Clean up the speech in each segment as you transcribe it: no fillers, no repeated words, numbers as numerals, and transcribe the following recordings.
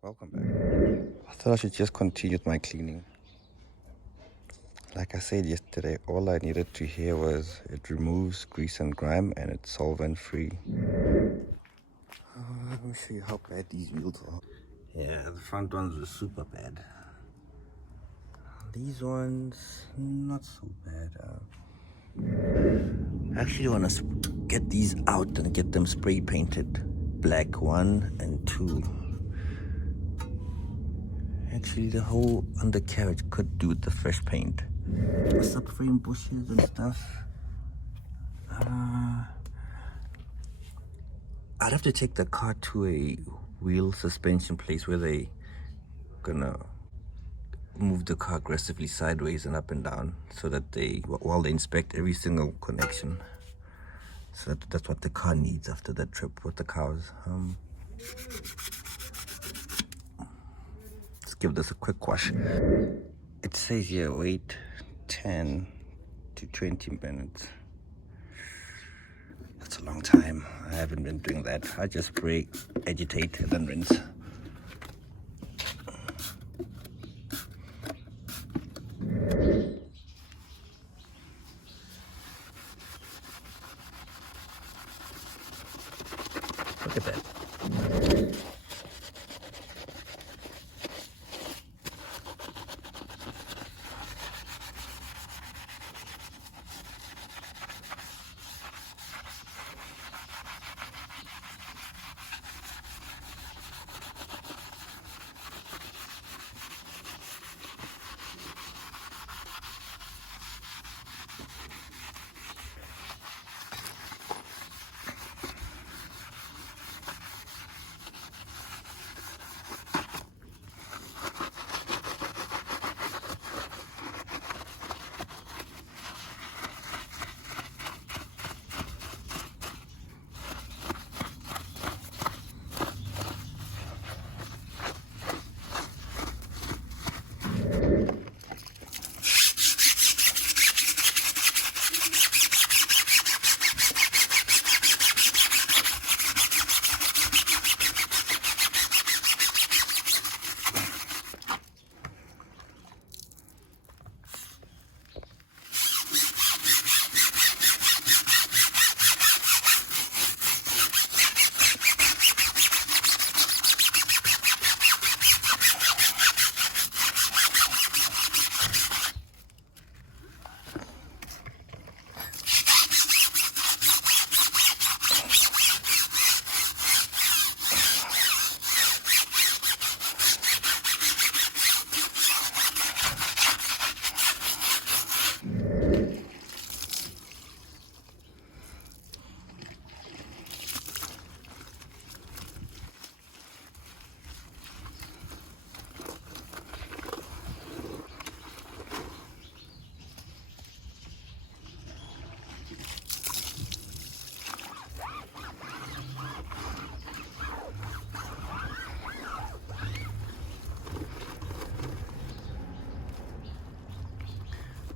Welcome back. I thought I should just continue with my cleaning. Like I said yesterday, all I needed to hear was it removes grease and grime and it's solvent free. Let me show you how bad these wheels are. Yeah, the front ones were super bad. These ones, not so bad. I actually want to get these out and get them spray painted black, 1 and 2. Actually, the whole undercarriage could do with the fresh paint. Subframe bushes and stuff. I'd have to take the car to a wheel suspension place where they gonna move the car aggressively sideways and up and down so that while they inspect every single connection. So that's what the car needs after that trip with the cows. Let's give this a quick wash. It says here wait 10 to 20 minutes. That's a long time. I haven't been doing that. I just spray, agitate, and then rinse. Look at that.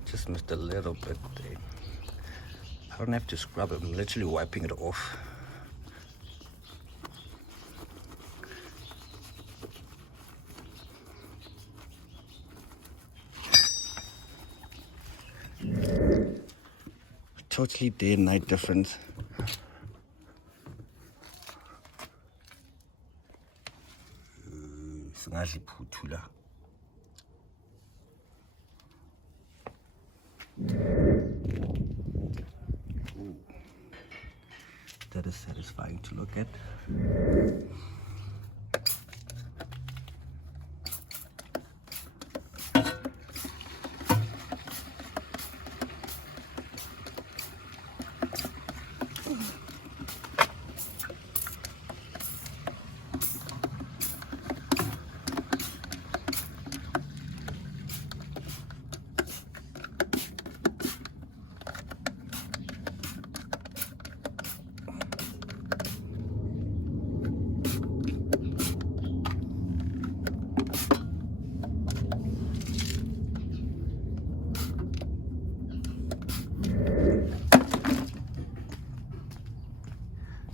Just missed a little bit there. I don't have to scrub it, I'm literally wiping it off. Totally day and night difference. That is satisfying to look at.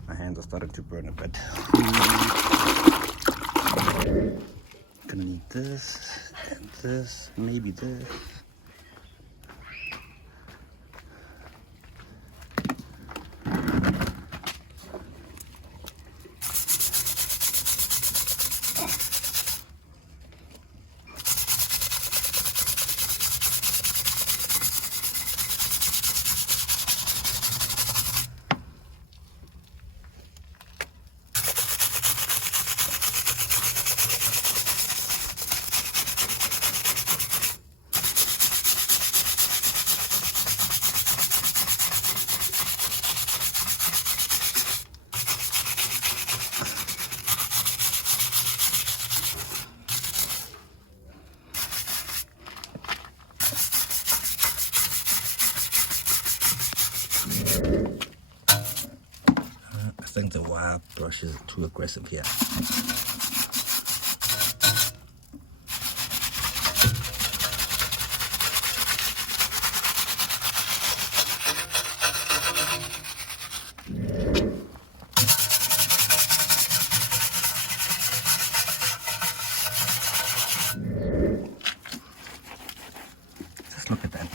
My hands are starting to burn a bit. gonna need this and this, maybe this. I think the wire brush is too aggressive here. Just look at that.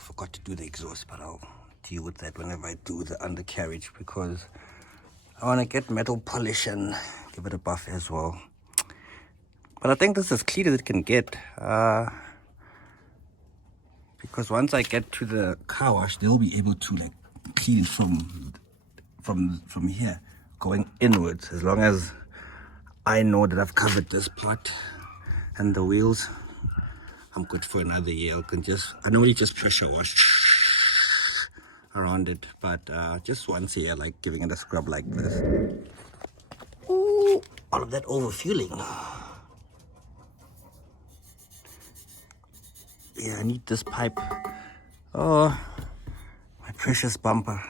Forgot to do the exhaust, but I'll deal with that whenever I do the undercarriage, because I want to get metal polish and give it a buff as well. But I think this is as clean as it can get, because once I get to the car wash, they'll be able to like clean it from here going inwards, as long as I know that I've covered this part and the wheels. I'm good for another year. I normally just pressure wash around it, but just once a year, like giving it a scrub like this. Ooh, all of that overfueling. Yeah, I need this pipe. Oh, my precious bumper.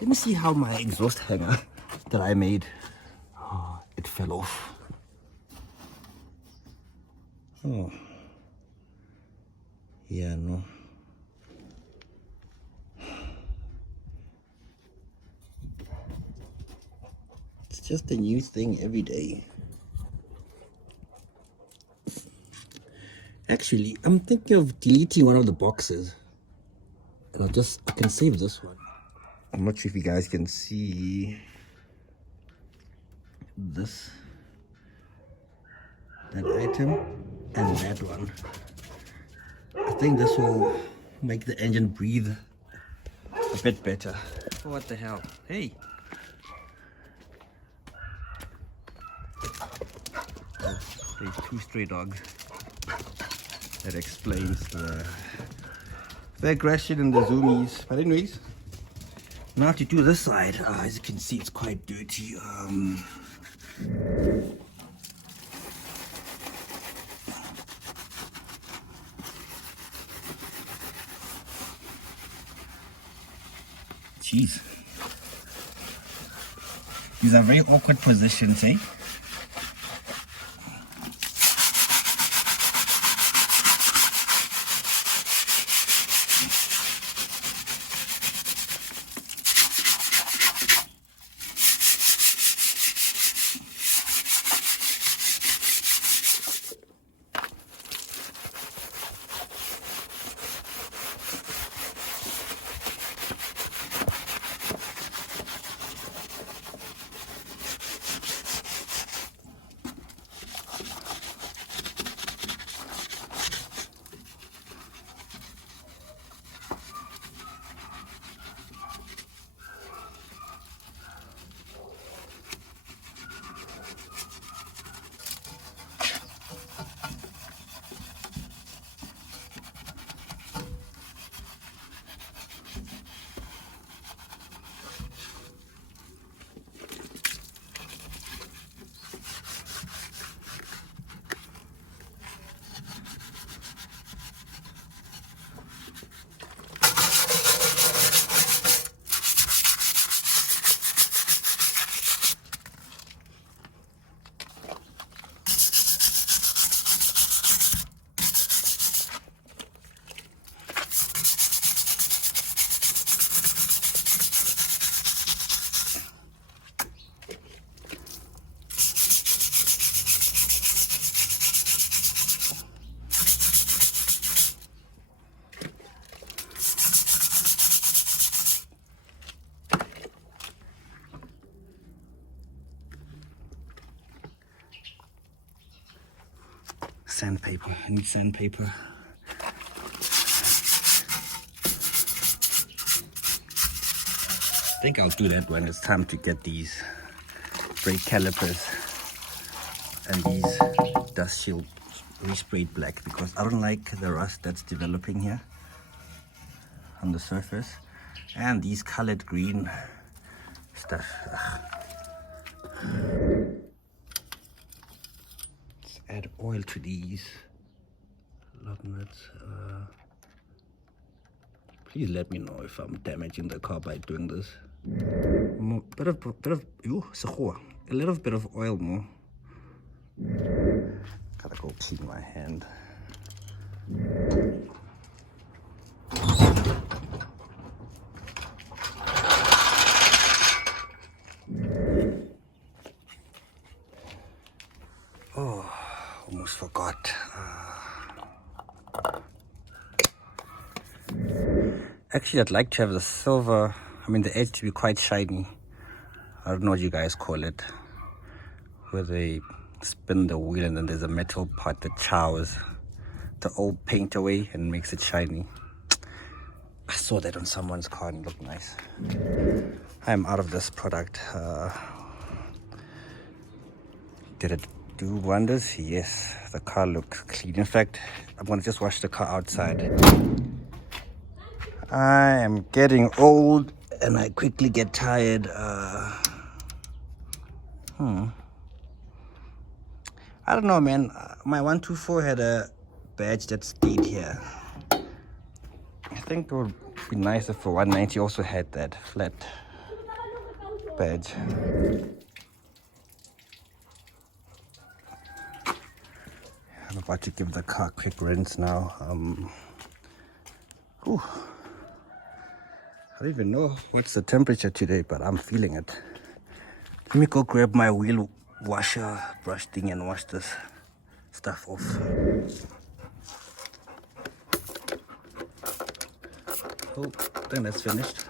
Let me see how my exhaust hanger that I made, it fell off. Oh, yeah, no. It's just a new thing every day. Actually, I'm thinking of deleting one of the boxes, and I can save this one. I'm not sure if you guys can see this, that item, and that one. I think this will make the engine breathe a bit better. What the hell? Hey! There's 2 stray dogs. That explains the aggression in the zoomies. But anyways, now to do this side. As you can see, it's quite dirty. Jeez. These are very awkward positions, eh? sandpaper. I need sandpaper. I think I'll do that when it's time to get these brake calipers and these dust shield resprayed black, because I don't like the rust that's developing here on the surface, and these colored green stuff. Let's add oil to these lug nuts. Please let me know if I'm damaging the car by doing this. A little bit of oil more. Gotta go clean my hand. Oh, almost forgot. Actually, I'd like to have the silver, the edge to be quite shiny. I don't know what you guys call it, where they spin the wheel and then there's a metal part that chows the old paint away and makes it shiny. I saw that on someone's car and it looked nice. I'm out of this product. Did it do wonders? Yes, the car looks clean. In fact, I'm gonna just wash the car outside. I am getting old and I quickly get tired. I don't know, man. My 124 had a badge that stayed here. I think it would be nice if the 190 also had that flat badge. I'm about to give the car a quick rinse now. I don't even know what's the temperature today, but I'm feeling it. Let me go grab my wheel washer brush thing and wash this stuff off. Oh, then that's finished.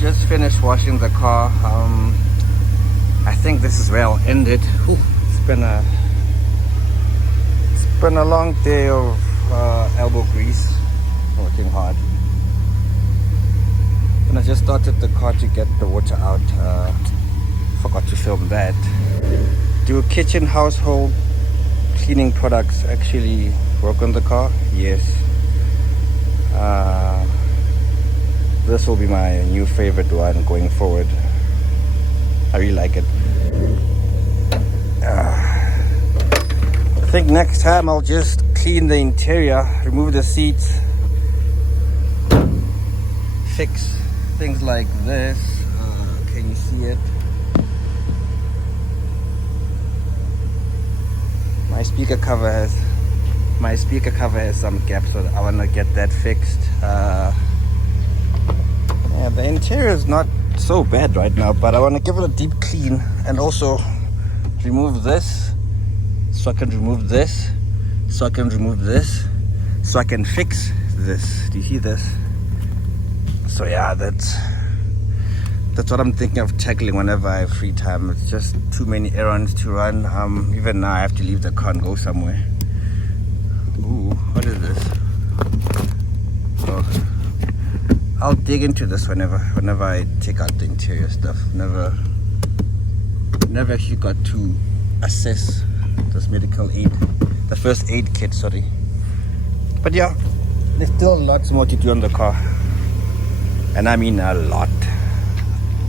Just finished washing the car. I think this is where I'll end it. Whew, it's been a long day of elbow grease, working hard. And I just started the car to get the water out. Forgot to film that. Do kitchen household cleaning products actually work on the car? Yes. This will be my new favorite one going forward. I really like it. I think next time I'll just clean the interior, remove the seats, fix things like this. Can you see it? My speaker cover has some gaps, so I want to get that fixed. Yeah, the interior is not so bad right now, but I want to give it a deep clean and also remove this so I can remove this, so I can remove this, so I can fix this. Do you see this? So yeah, that's what I'm thinking of tackling whenever I have free time. It's just too many errands to run. Even now I have to leave the car and go somewhere. Ooh, what is this? so I'll dig into this whenever I take out the interior stuff. Never actually got to assess this medical aid, the first aid kit, sorry. But yeah, there's still lots more to do on the car, and I mean a lot.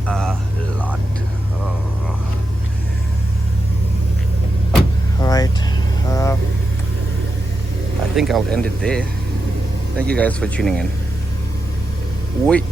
Oh. All right, I think I'll end it there. Thank you guys for tuning in. Wait.